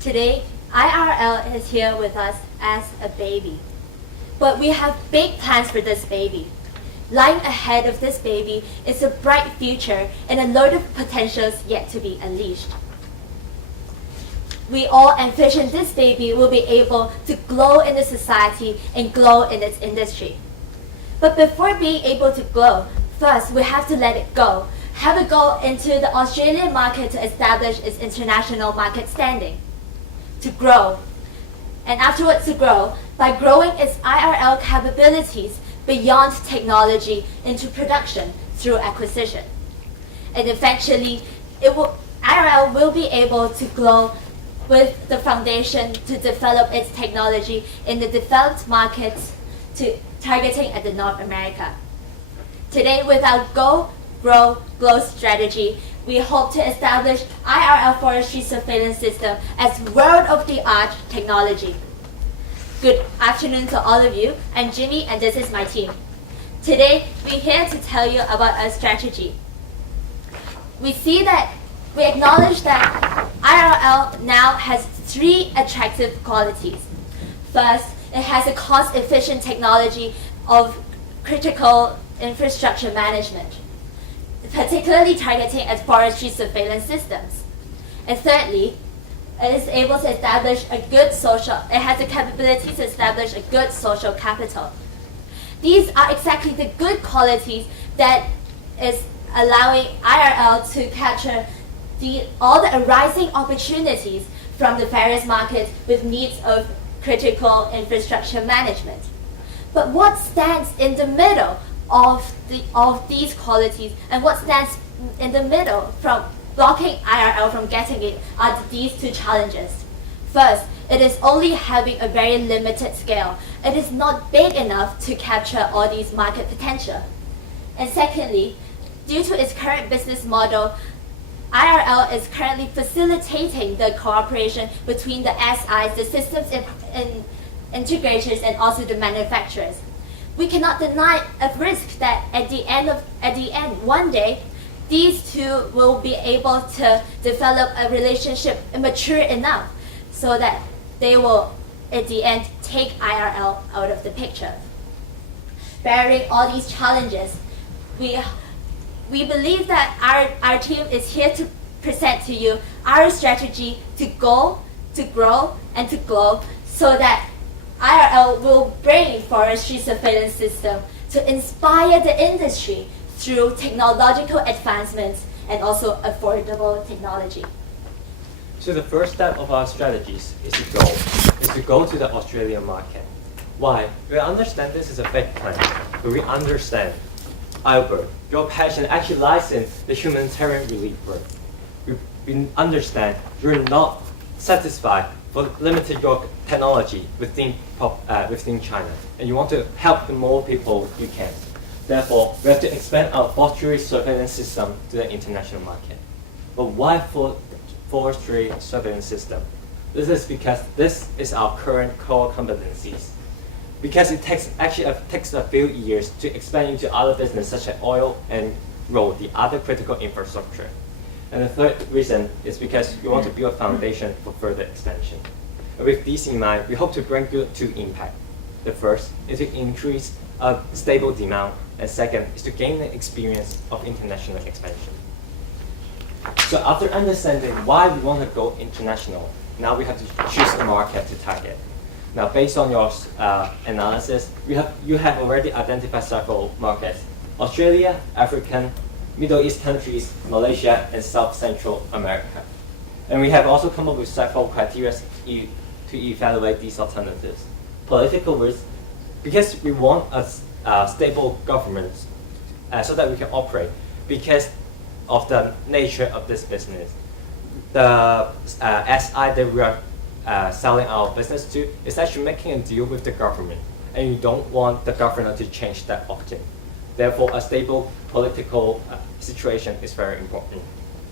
Today, IRL is here with us as a baby. But we have big plans for this baby. Lying ahead of this baby is a bright future and a load of potentials yet to be unleashed. We all envision this baby will be able to glow in the society and glow in its industry. But before being able to glow, first we have to let it go. Have it go into the Australian market to establish its international market standing. To grow. And afterwards to grow by growing its IRL capabilities beyond technology into production through acquisition. And eventually, IRL will be able to glow with the foundation to develop its technology in the developed markets to targeting at the North America. Today, with our Go, Grow, Glow strategy, we hope to establish IRL forestry surveillance system as world-of-the-art technology. Good afternoon to all of you. I'm Jimmy and this is my team. Today, we're here to tell you about our strategy. We acknowledge that IRL now has 3 attractive qualities. First, it has a cost-efficient technology of critical infrastructure management, particularly targeting at forestry surveillance systems. And thirdly, it is able to establish it has the capability to establish a good social capital. These are exactly the good qualities that is allowing IRL to capture all the arising opportunities from the various markets with needs of critical infrastructure management. But what stands in the middle of these qualities and what stands in the middle from blocking IRL from getting it are these 2 challenges. First, it is only having a very limited scale. It is not big enough to capture all these market potential. And secondly, due to its current business model, IRL is currently facilitating the cooperation between the SIs, the systems integrators, and also the manufacturers. We cannot deny a risk that at the end, one day, these 2 will be able to develop a relationship mature enough so that they will, at the end, take IRL out of the picture. Bearing all these challenges, we believe that our team is here to present to you our strategy to go, to grow, and to glow so that IRL will bring forestry surveillance system to inspire the industry through technological advancements and also affordable technology. So the first step of our strategies is to go to the Australian market. Why? We understand this is a big plan, but we understand, Albert, your passion actually lies in the humanitarian relief work. We understand you're not satisfied for limited your technology within China, and you want to help the more people you can. Therefore, we have to expand our forestry surveillance system to the international market. But why forestry surveillance system? This is because this is our current core competencies. Because it takes a few years to expand into other businesses such as oil and road, the other critical infrastructure. And the third reason is because we want to build a foundation for further expansion. And with these in mind, we hope to bring 2 impact. The first is to increase a stable demand, and second is to gain the experience of international expansion. So after understanding why we want to go international, now we have to choose the market to target. Now, based on your analysis, you have already identified several markets: Australia, African, Middle East countries, Malaysia, and South Central America. And we have also come up with several criteria to evaluate these alternatives. Political risk, because we want a stable government so that we can operate, because of the nature of this business. The SI that we are selling our business to is actually making a deal with the government, and you don't want the governor to change that often. Therefore, a stable political situation is very important.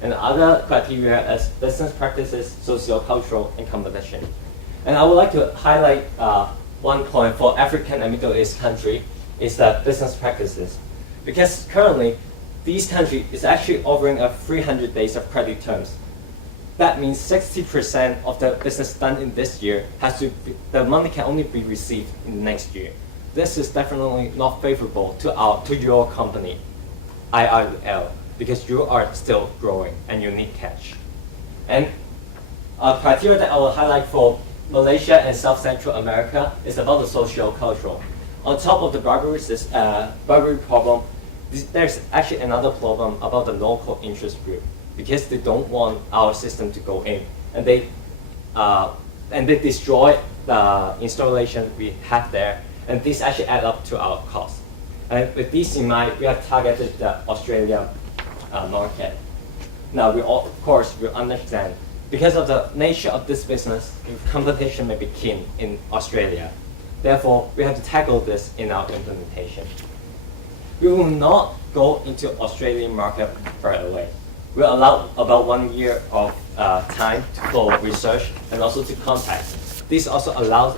And other criteria as business practices, socio-cultural, and competition. And I would like to highlight one point for African and Middle East country is that business practices. Because currently, these countries is actually offering a 300 days of credit terms. that means 60% of the business done in this year the money can only be received in the next year. This is definitely not favorable to your company, IRL, because you are still growing and you need cash. And criteria that I will highlight for Malaysia and South Central America is about the socio-cultural. On top of the bribery problem, there's actually another problem about the local interest group, because they don't want our system to go in, and they destroy the installation we have there, and this actually add up to our cost. And with this in mind, we have targeted the Australia market. Now, of course, we understand, because of the nature of this business, competition may be keen in Australia. Therefore, we have to tackle this in our implementation. We will not go into Australian market right away. We'll allow about 1 year of time for research and also to contact. This also allows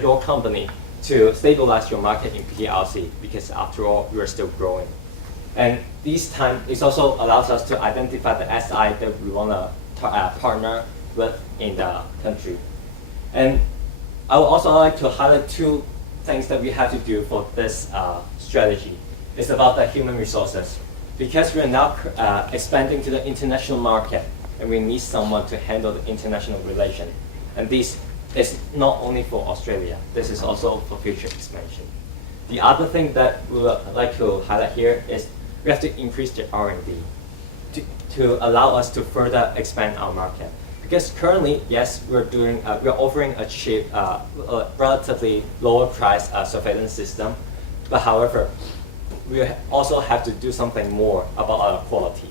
your company to stabilize your market in PRC, because after all, we are still growing. And this time, it also allows us to identify the SI that we want to partner with in the country. And I would also like to highlight 2 things that we have to do for this strategy. It's about the human resources. Because we are now expanding to the international market, and we need someone to handle the international relation. And this is not only for Australia, this is also for future expansion. The other thing that we would like to highlight here is we have to increase the R&D to allow us to further expand our market. Because currently, yes, we're offering a cheap, relatively lower price surveillance system, but however, we also have to do something more about our quality.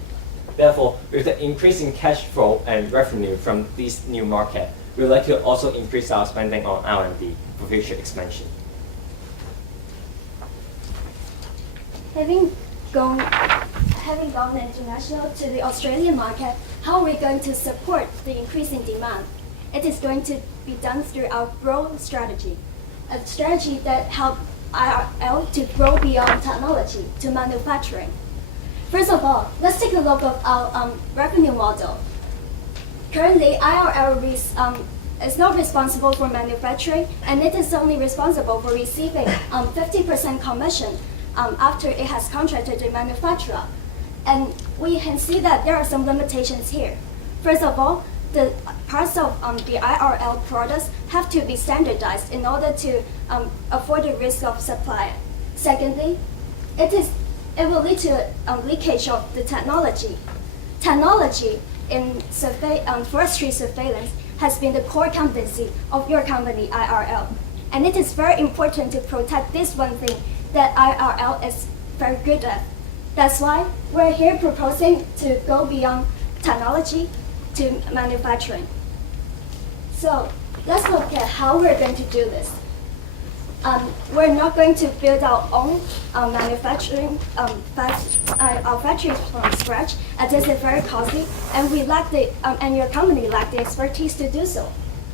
Therefore, with the increasing cash flow and revenue from this new market, we would like to also increase our spending on R&D for future expansion. Having gone international to the Australian market, how are we going to support the increasing demand? It is going to be done through our growth strategy, a strategy that helps IRL to grow beyond technology to manufacturing. First of all, let's take a look at our revenue model. Currently, IRL is not responsible for manufacturing, and it is only responsible for receiving 50% commission after it has contracted the manufacturer. And we can see that there are some limitations here. First of all, the parts of the IRL products have to be standardized in order to avoid the risk of supply. Secondly, it will lead to leakage of the technology. Technology in forestry surveillance has been the core competency of your company, IRL. And it is very important to protect this one thing that IRL is very good at. That's why we're here proposing to go beyond technology to manufacturing. So let's look at how we're going to do this. We're not going to build our own manufacturing our factories from scratch, as this is very costly, and and your company lack the expertise to do so.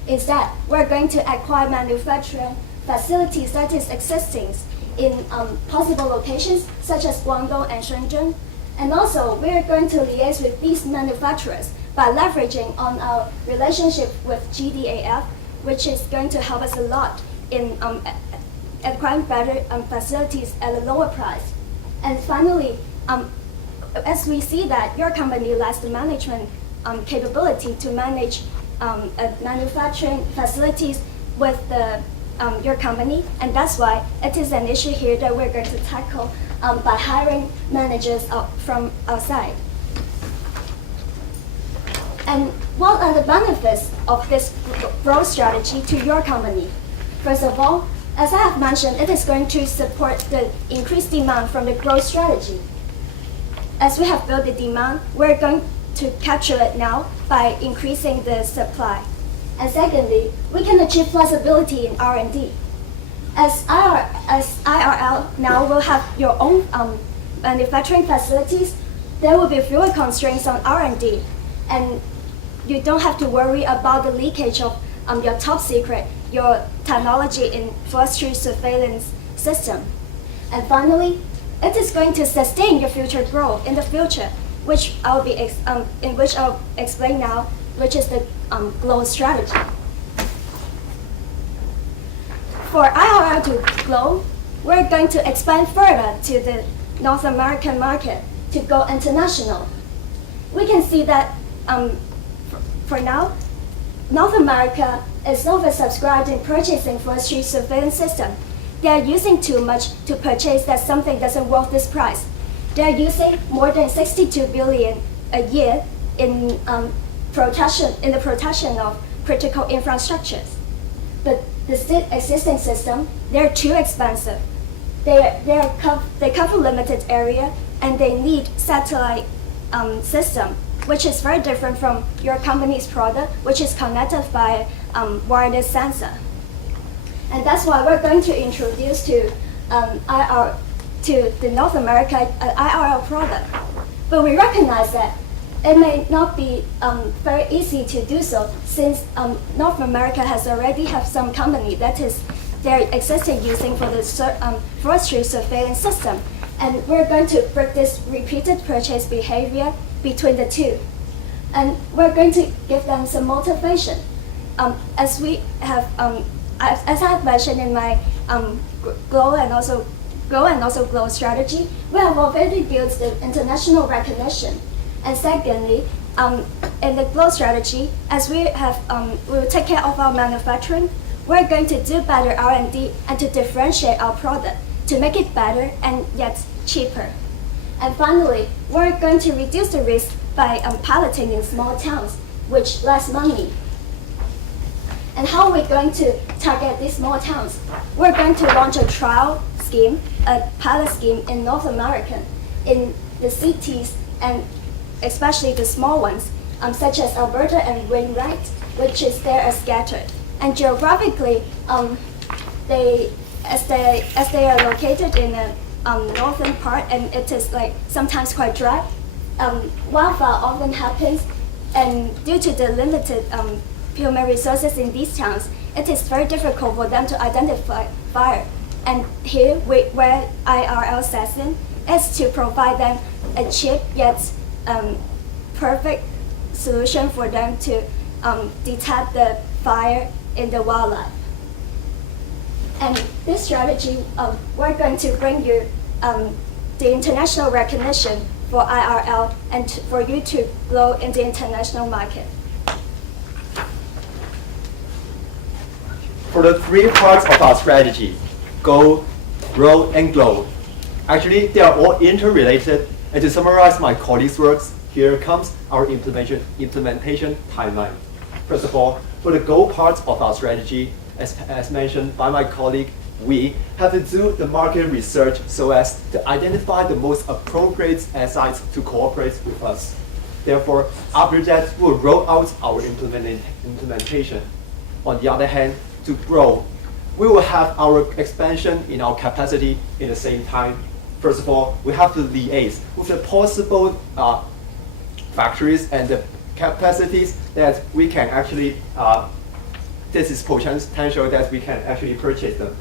Instead, we're going to acquire manufacturing facilities that is existing in possible locations such as Guangdong and Shenzhen. And also, we're going to liaise with these manufacturers by leveraging on our relationship with GDAF, which is going to help us a lot in acquiring better facilities at a lower price. And finally, as we see that your company lacks the management capability to manage manufacturing facilities with your company, and that's why it is an issue here that we're going to tackle by hiring managers from outside. And what are the benefits of this growth strategy to your company? First of all, as I have mentioned, it is going to support the increased demand from the growth strategy. As we have built the demand, we're going to capture it now by increasing the supply. And secondly, we can achieve flexibility in R&D. As IRL now will have your own manufacturing facilities, there will be fewer constraints on R&D, and you don't have to worry about the leakage of your top secret, your technology in forestry surveillance system. And finally, it is going to sustain your future growth in the future, which I'll explain now which is the growth strategy. For IRL to grow, we're going to expand further to the North American market to go international. We can see that for now, North America is oversubscribed in purchasing forestry surveillance system. They are using too much to purchase that something doesn't worth this price. They are using more than 62 billion a year in the protection of critical infrastructures. But the existing system, they're too expensive. They cover limited area, and they need satellite system, which is very different from your company's product, which is connected by wireless sensor. And that's why we're going to introduce to the North America IRL product. But we recognize that it may not be very easy to do so, since North America has already have some company that is they're existing using for the forestry surveillance system. And we're going to break this repeated purchase behavior between the two. And we're going to give them some motivation. As we have, as I have mentioned in my grow and also grow strategy, we have already built the international recognition. And secondly, in the growth strategy, as we have, we will take care of our manufacturing. We're going to do better R&D and to differentiate our product to make it better and yet cheaper. And finally, we're going to reduce the risk by piloting in small towns, which less money. And how are we going to target these small towns? We're going to launch a trial scheme, a pilot scheme in North America, in the cities and especially the small ones, such as Alberta and Wainwright, which is there are scattered. And geographically, as they are located in the northern part, and it is like sometimes quite dry, wildfire often happens, and due to the limited human resources in these towns, it is very difficult for them to identify fire. And here, where IRL sets in, is to provide them a cheap yet perfect solution for them to detect the fire in the wildlife. And this strategy, we're going to bring you the international recognition for IRL and for you to grow in the international market. For the three parts of our strategy, go, grow, and glow, actually they are all interrelated. And to summarize my colleagues' works, here comes our implementation timeline. First of all, for the go parts of our strategy, as mentioned by my colleague, we have to do the market research so as to identify the most appropriate sites to cooperate with us. Therefore, after that, we'll roll out our implementation. On the other hand, to grow, we will have our expansion in our capacity in the same time. First of all, we have to liaise with the possible factories and the capacities that we can actually, this is potential that we can actually purchase them.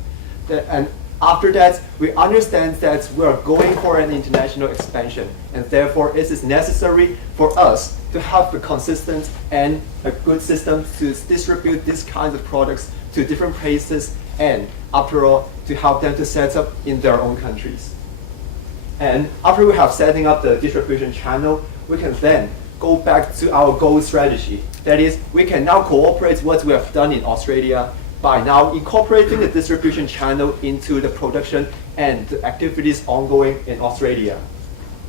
And after that, we understand that we are going for an international expansion, and therefore it is necessary for us to have a consistent and a good system to distribute these kinds of products to different places, and after all, to help them to set up in their own countries. And after we have setting up the distribution channel, we can then go back to our goal strategy. That is, we can now cooperate what we have done in Australia by now incorporating the distribution channel into the production and the activities ongoing in Australia.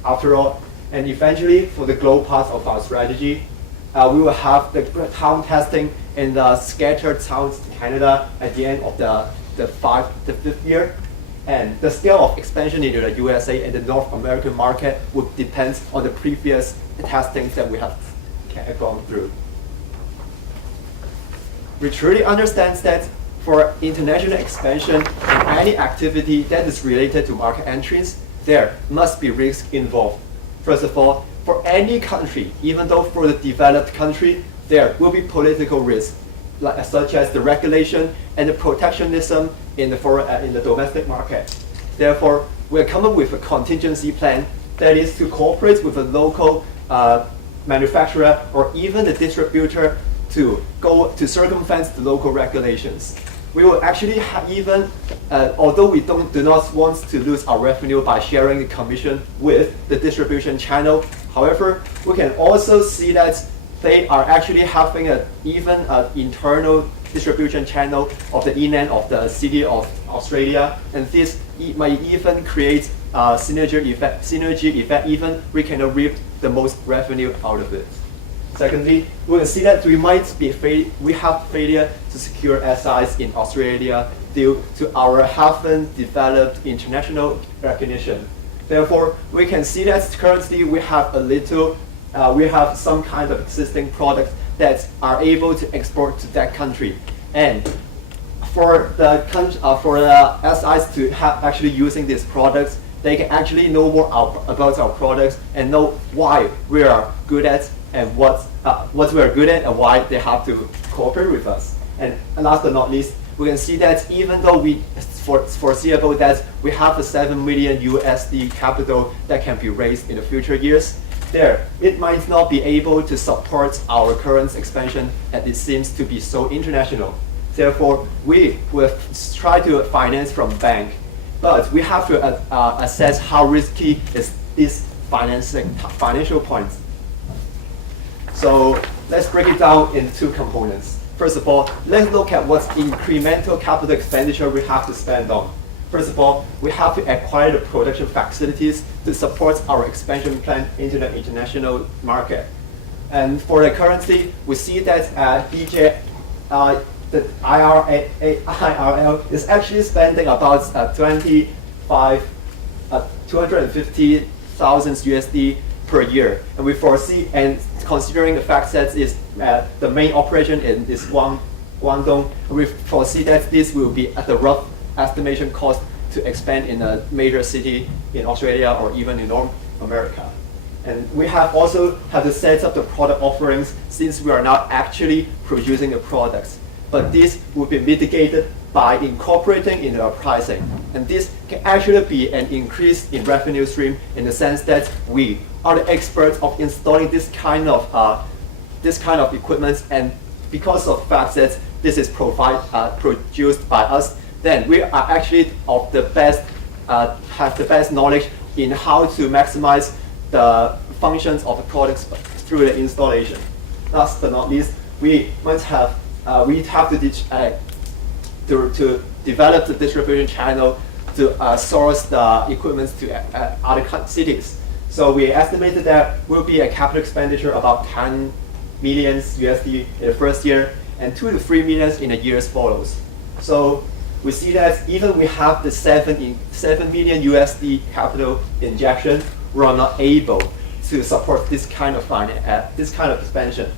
After all, and eventually for the glow part of our strategy, we will have the town testing in the scattered towns in Canada at the end of the fifth year. And the scale of expansion into the USA and the North American market would depend on the previous testings that we have gone through. We truly understand that for international expansion and any activity that is related to market entries, there must be risk involved. First of all, for any country, even though for the developed country, there will be political risk, such as the regulation and the protectionism in the domestic market. Therefore, we're coming with a contingency plan that is to cooperate with the local manufacturer or even the distributor to go to circumvent the local regulations. We will actually even, although we do not want to lose our revenue by sharing the commission with the distribution channel, however, we can also see that they are actually having even an internal distribution channel of the inland of the city of Australia, and this might even create a synergy effect, even we cannot reap the most revenue out of it. Secondly, we can see that we have failure to secure SIs in Australia due to our haven't developed international recognition. Therefore, we can see that currently we have we have some kind of existing products that are able to export to that country, and for the SIs to have actually using these products, they can actually know more about our products and know why we are good at and what we are good at and why they have to cooperate with us. And last but not least, we can see that even though it's foreseeable that we have a $7 million USD capital that can be raised in the future years, it might not be able to support our current expansion as it seems to be so international. Therefore, we will try to finance from bank, but we have to assess how risky is this financial point. So let's break it down in two components. First of all, let's look at what incremental capital expenditure we have to spend on. First of all, we have to acquire the production facilities to support our expansion plan into the international market. And for the currency, we see that the IRL is actually spending about 250,000 USD per year, and we foresee, and considering the fact that the main operation is Guangdong, we foresee that this will be at the rough estimation cost to expand in a major city in Australia or even in North America. And we also have to set up the product offerings since we are not actually producing the products. But this will be mitigated by incorporating in our pricing. And this can actually be an increase in revenue stream in the sense that we are the experts of installing this kind of equipment, and because of the fact that this is produced by us, then we are actually have the best knowledge in how to maximize the functions of the products through the installation. Last but not least, we have to develop the distribution channel to source the equipment to other cities. So we estimated that will be a capital expenditure about 10 million USD in the first year and 2 to 3 million in the years follows. So we see that even we have the 7 million USD capital injection, we are not able to support this kind of expansion.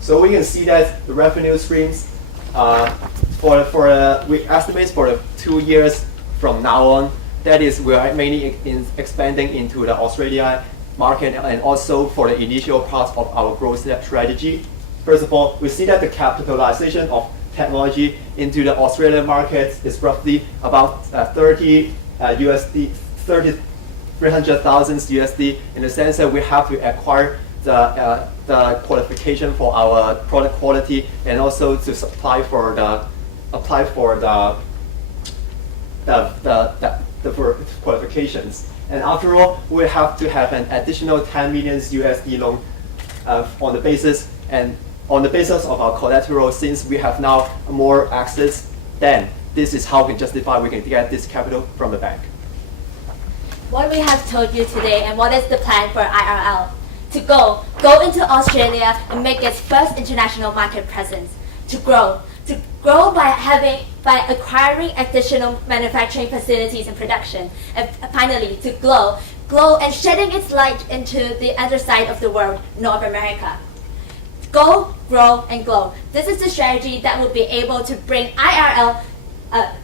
So we can see that the revenue streams we estimate for the 2 years from now on. That is, we are mainly expanding into the Australia market and also for the initial part of our growth strategy. First of all, we see that the capitalization of technology into the Australian market is roughly about 300,000 USD in the sense that we have to acquire the qualification for our product quality and also to apply for the qualifications. And after all, we have to have an additional 10 million USD loan on the basis of our collateral. Since we have now more access, then this is how we justify we can get this capital from the bank. What we have told you today, and what is the plan for IRL? To go into Australia and make its first international market presence. To grow by acquiring additional manufacturing facilities and production, and finally to glow and shedding its light into the other side of the world, North America. Go, grow, and glow. This is the strategy that will be able to bring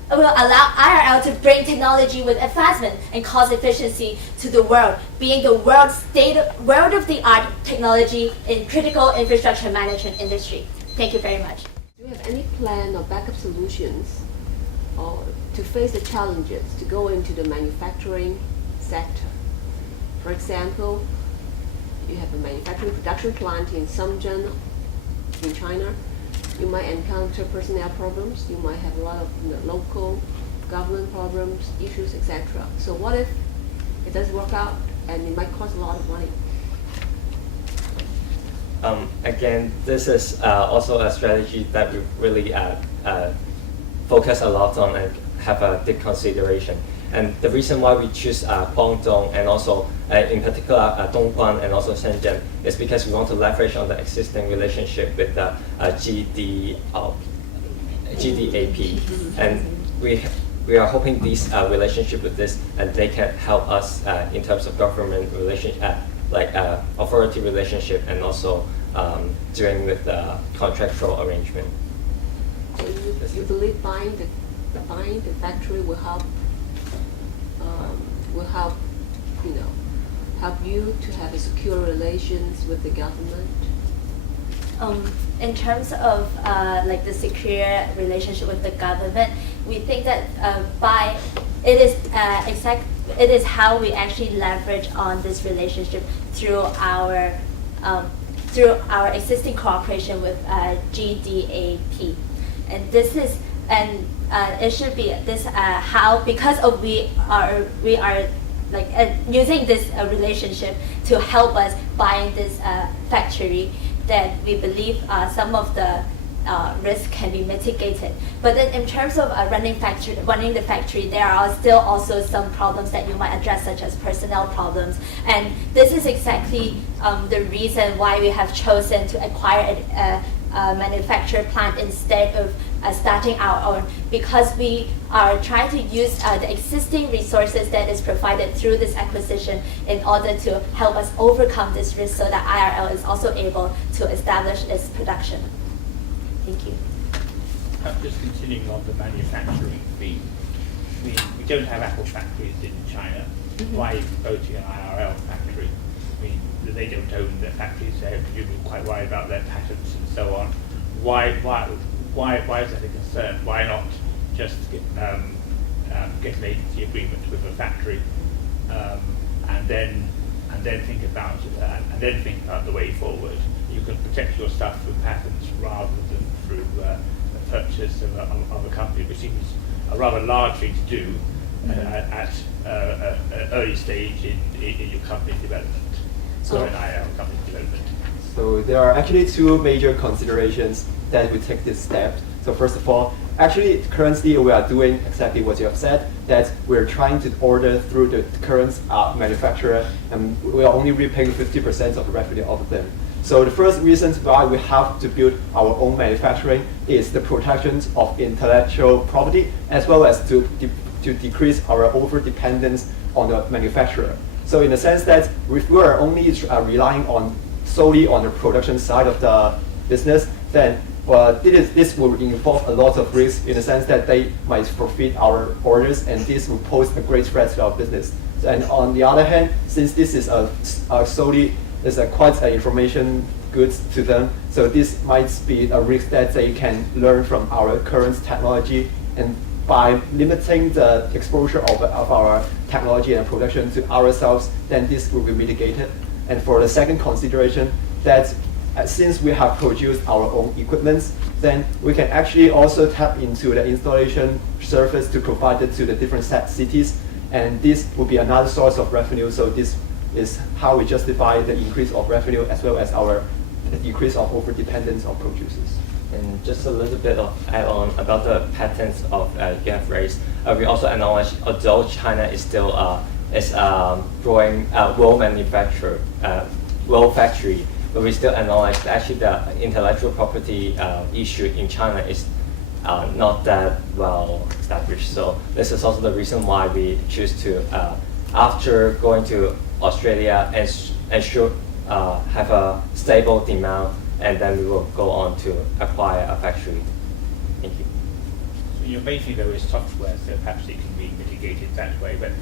will allow IRL to bring technology with advancement and cost efficiency to the world, being the world of the art technology in critical infrastructure management industry. Thank you very much. Do you have any plan or backup solutions or to face the challenges to go into the manufacturing sector? For example, you have a manufacturing production plant in Shenzhen, in China, you might encounter personnel problems. You might have a lot of local government problems, issues, etc. So what if it doesn't work out and it might cost a lot of money? Again, this is also a strategy that we really focus a lot on and have a deep consideration. And the reason why we choose Guangdong and also in particular Dongguan and also Shenzhen is because we want to leverage on the existing relationship with the GDAP. And we are hoping this relationship with this, and they can help us in terms of government relationship, like authority relationship, and also dealing with the contractual arrangement. So you believe buying the factory will help help you to have a secure relations with the government? In terms of like the secure relationship with the government, we think that it is how we actually leverage on this relationship through our existing cooperation with GDAP, and this is it should be this how, because of we are like using this relationship to help us buying this factory, that we believe some of the risk can be mitigated. But then in terms of running the factory, there are still also some problems that you might address, such as personnel problems. And this is exactly the reason why we have chosen to acquire a manufacturer plant instead of starting our own, because we are trying to use the existing resources that is provided through this acquisition in order to help us overcome this risk, so that IRL is also able to establish its production. Thank you. Just continuing on the manufacturing theme, we don't have Apple factories in China. Mm-hmm. Why are you promoting an IRL factory? I mean, they don't own their factories, they're presumably quite worried about their patents and so on. Why is that a concern? Why not just get an agency agreement with a factory, and then think about the way forward? You can protect your stuff through patents rather than through the purchase of a company, which seems a rather large thing to do at an early stage in your company development, or in IL company development. So there are actually two major considerations that we take this step. So first of all, actually currently we are doing exactly what you have said, that we're trying to order through the current manufacturer, and we are only repaying 50% of the revenue of them. So the first reason why we have to build our own manufacturing is the protection of intellectual property, as well as to decrease our over-dependence on the manufacturer. So in the sense that if we are only relying solely on the production side of the business, then this will involve a lot of risk, in the sense that they might forfeit our orders, and this will pose a great threat to our business. And on the other hand, since this is quite information goods to them, so this might be a risk that they can learn from our current technology, and by limiting the exposure of our technology and production to ourselves, then this will be mitigated. And for the second consideration, that since we have produced our own equipment, then we can actually also tap into the installation service to provide it to the different cities, and this will be another source of revenue. So this is how we justify the increase of revenue, as well as our decrease of over-dependence on producers. And just a little bit of add-on about the patents you have raised. We also acknowledge, although China is still growing roll factory, but we still acknowledge that actually the intellectual property issue in China is not that well established. So this is also the reason why we choose to, after going to Australia, ensure have a stable demand, and then we will go on to acquire a factory. Thank you. So your main thing though is software, so perhaps it can be mitigated that way. But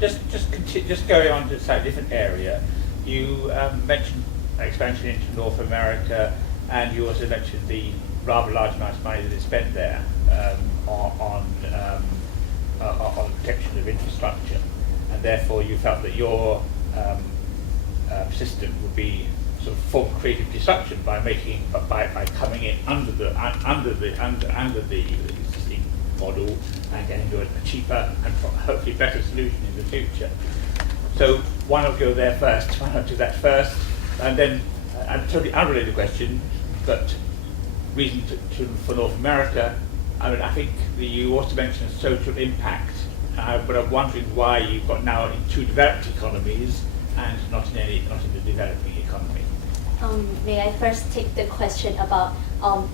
just going on to a slightly different area, you mentioned expansion into North America, and you also mentioned the rather large amount of money that is spent there on protection of infrastructure, and therefore you felt that your system would be sort of form creative disruption by coming in under the existing model and getting to a cheaper and hopefully better solution in the future. So why not go there first? Why not do that first? And then a totally unrelated question, but reason for North America. I mean, I think you also mentioned social impact, but I'm wondering why you've got now in 2 developed economies and not in the developing economy. May I first take the question about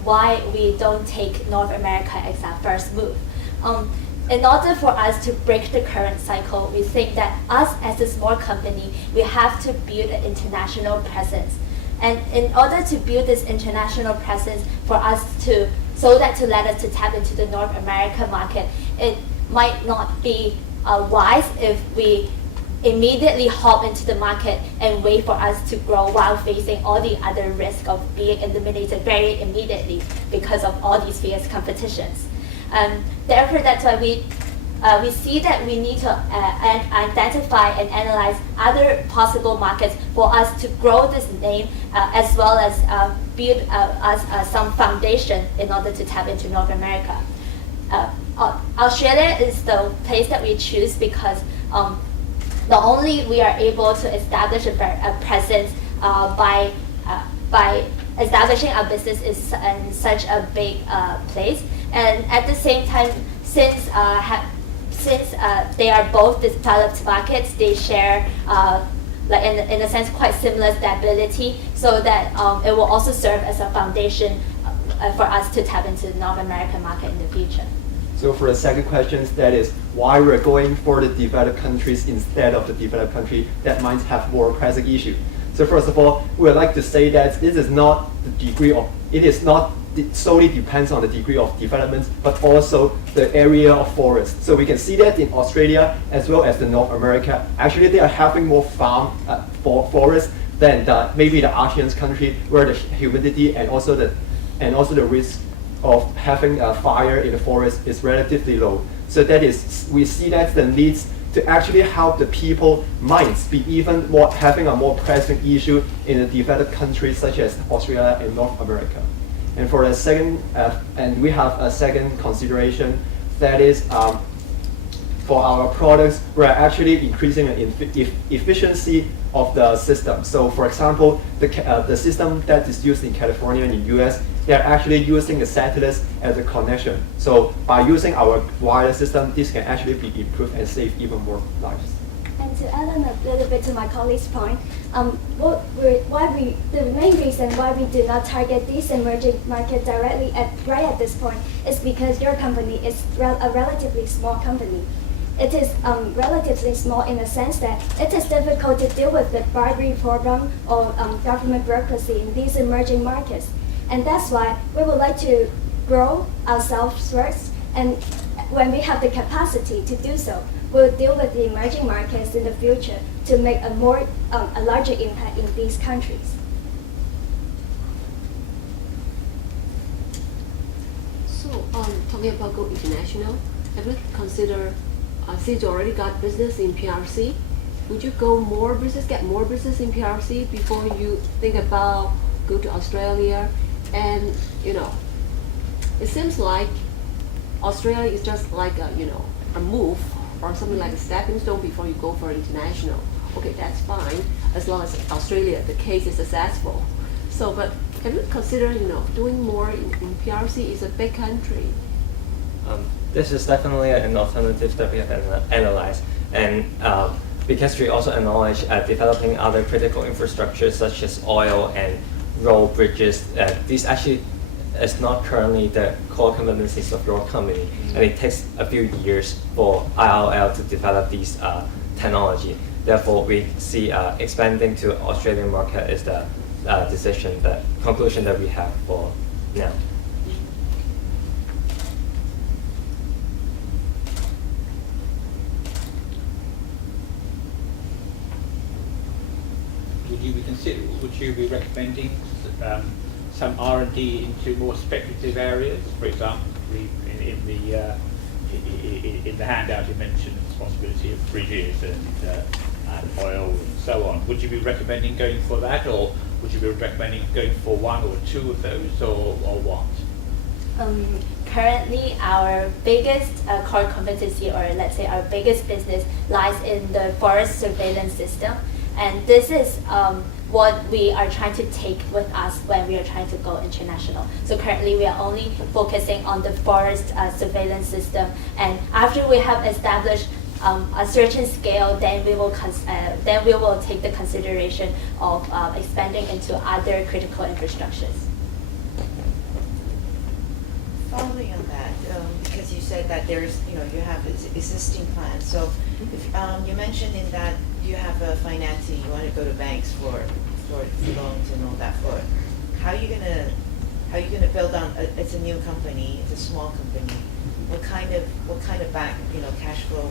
why we don't take North America as our first move? In order for us to break the current cycle, we think that us as a small company, we have to build an international presence. And in order to build this international presence for us to, so that to let us to tap into the North America market, it might not be wise if we immediately hop into the market and wait for us to grow while facing all the other risks of being eliminated very immediately because of all these fierce competitions. Therefore, that's why we see that we need to identify and analyze other possible markets for us to grow this name as well as build us some foundation in order to tap into North America. Australia is the place that we choose because not only we are able to establish a presence by establishing our business in such a big place, and at the same time, since they are both developed markets, they share like in a sense quite similar stability, so that it will also serve as a foundation for us to tap into the North American market in the future. So for the second question, that is why we're going for the developed countries instead of the developed country that might have more pressing issue. So first of all, we would like to say that this is not the degree of, it is not solely depends on the degree of development, but also the area of forest. So we can see that in Australia as well as the North America, actually they are having more farm forest than maybe the ASEAN country, where the humidity and also the risk of having a fire in the forest is relatively low. So that is, we see that the needs to actually help the people might be even more having a more pressing issue in the developed countries such as Australia and North America. And for the second, and we have a second consideration, that is for our products, we're actually increasing the efficiency of the system. So for example, the system that is used in California and in US, they're actually using the satellites as a connection. So by using our wireless system, this can actually be improved and save even more lives. And to add on a little bit to my colleague's point, the main reason why we do not target these emerging markets directly right at this point is because your company is a relatively small company. It is relatively small in the sense that it is difficult to deal with the bribery problem or government bureaucracy in these emerging markets. And that's why we would like to grow ourselves first, and when we have the capacity to do so, we'll deal with the emerging markets in the future to make a larger impact in these countries. So, talking about go international, have you considered, since you already got business in PRC, would you get more business in PRC before you think about go to Australia? And it seems like Australia is just like a move or something like a stepping stone before you go for international. Okay, that's fine as long as Australia, the case is successful. So, but have you considered doing more in PRC? Is a big country. This is definitely an alternative that we have analyzed, and because we also acknowledge developing other critical infrastructures such as oil and road bridges, these actually is not currently the core competencies of your company, and it takes a few years for IRL to develop these technology. Therefore, we see expanding to Australian market is the conclusion that we have for now. Would you be recommending some R&D into more speculative areas? For example, in the handout you mentioned the possibility of bridges and and oil and so on. Would you be recommending going for that, or would you be recommending going for one or two of those, or what? Currently, our biggest core competency, or let's say our biggest business, lies in the forest surveillance system. And this is what we are trying to take with us when we are trying to go international. So currently, we are only focusing on the forest surveillance system. And after we have established a certain scale, then we will take the consideration of expanding into other critical infrastructures. Following on that, because you said that there's, you have existing plans. So, if, you mentioned in that you have a financing, you want to go to banks for loans and all that. For how are you gonna build on? It's a new company, it's a small company. What kind of bank, cash flow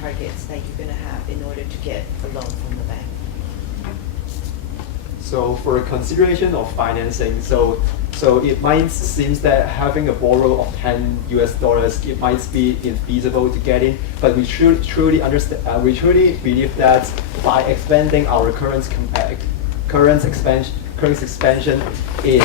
targets that you're gonna have in order to get a loan from the bank? So for consideration of financing, so it might seem that having a borrow of $10 it might be infeasible to get in, but we truly understand. We truly believe that by expanding our current expansion in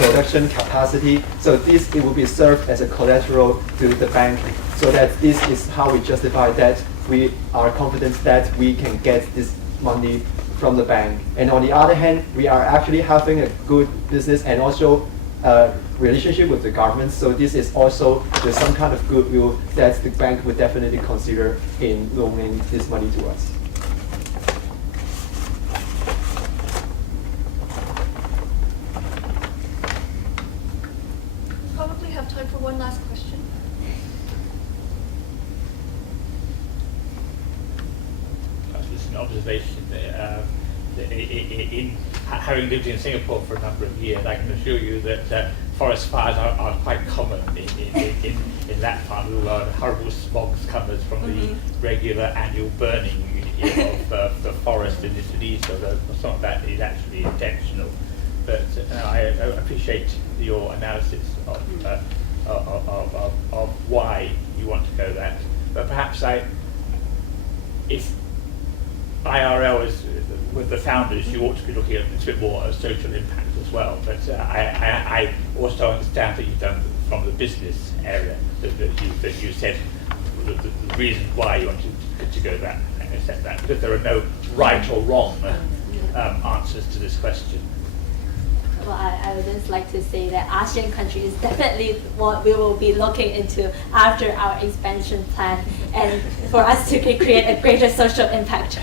production capacity, so it will be served as a collateral to the bank, so that this is how we justify that we are confident that we can get this money from the bank. And on the other hand, we are actually having a good business and also relationship with the government. So this is also there's some kind of goodwill that the bank would definitely consider in loaning this money to us. Probably have time for one last question. Perhaps just an observation there. In having lived in Singapore for a number of years, I can assure you that forest fires are quite common in that part of the world. Horrible smog covers from the regular annual burning of the forest in Indonesia. Some of that is actually intentional. But I appreciate your analysis of why you want to go that. But perhaps if IRL is with the founders, you ought to be looking at a bit more of social impact as well. But I also understand that you've done from the business area that you said the reason why you wanted to go that and accept that, because there are no right or wrong answers to this question. Well, I would just like to say that ASEAN countries is definitely what we will be looking into after our expansion plan, and for us to create a greater social impact.